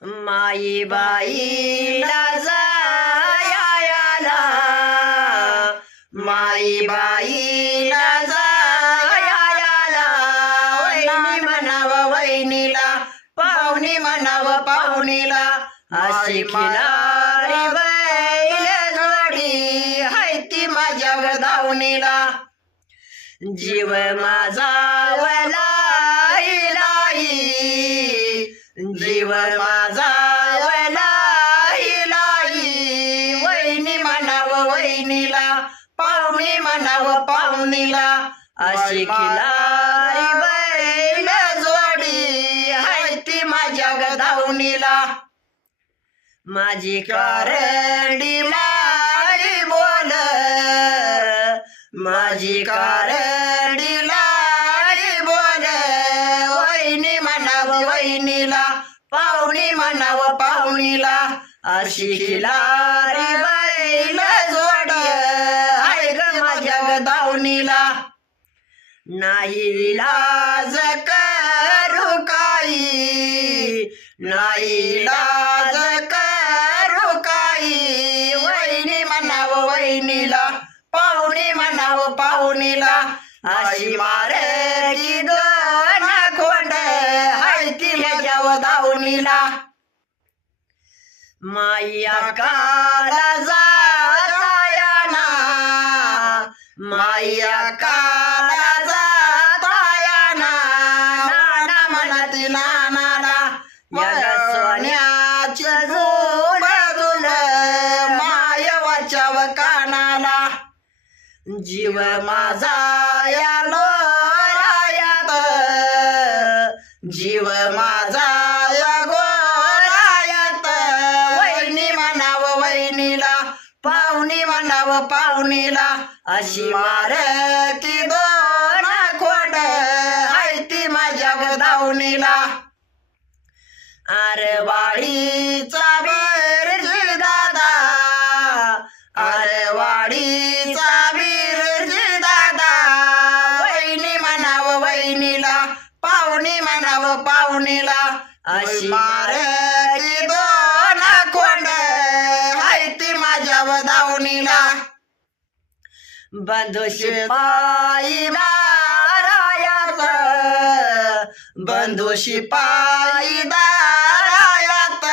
माई बाईला जायाला, माई बाईला जायाला, वहिनी म्हणाव वहिनीला, पाहुणी म्हणाव पाहुणीला, अशी खिलारी बैल जोडी हाय ती माझ्या दावणीला. जीव माझा वलाई लाई, जीव माझा वलाई लाई, वहिनी म्हणाव वहिनीला, पाहुणी म्हणाव पाहुणीला, अशी खिलारी बैल जोडी हाय ती माझ्या दावणीला. माझी कारंडी लाडी बोल, माझी कारंडी लाडी बोल, वहिनी म्हणाव वहिनीला, पाहुणी म्हणाव पाहुणीला, अशी खिलारी बैल जोड हाय ग माझ्या दावणीला. नाही लाज करू काही, नाही लाज करू काही, वहिनी म्हणाव वहिनीला, पाहुणी म्हणाव पाहुणीला, अशी मारे की दोन खोंड हाय ती माझ्या दावणीला. माया काला जातायाना, माया काला जातायाना, नाना म्हणती नानाला, या सोन्याच्या झुंबडून माय वाचाव कानाला. जीव माझा या लोरायात, जीव माझा या गोरायात, वहिनी म्हणाव वहिनीला, पाहुणी म्हणाव पाहुणीला, अशी मार की दोन खोंड हाय ती माझ्या दावणीला. आरवाडीचा बिरजी दादा, आरवाडीचा बिरजी दादा, वहिनी म्हणाव वहिनीला, पाहुणी म्हणाव पाहुणीला, अशी मार की दोन खोंड हाय ती माझ्या दावणीला. बंधू शिपाई दारायात, बंधू शिपाई दारायात,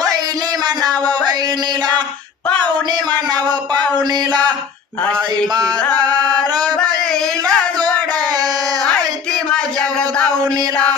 वहिनी म्हणाव वहिनीला, पाहुणी म्हणाव पाहुणीला, अशी मारार बैल जोड हाय ती माझ्या दावणीला.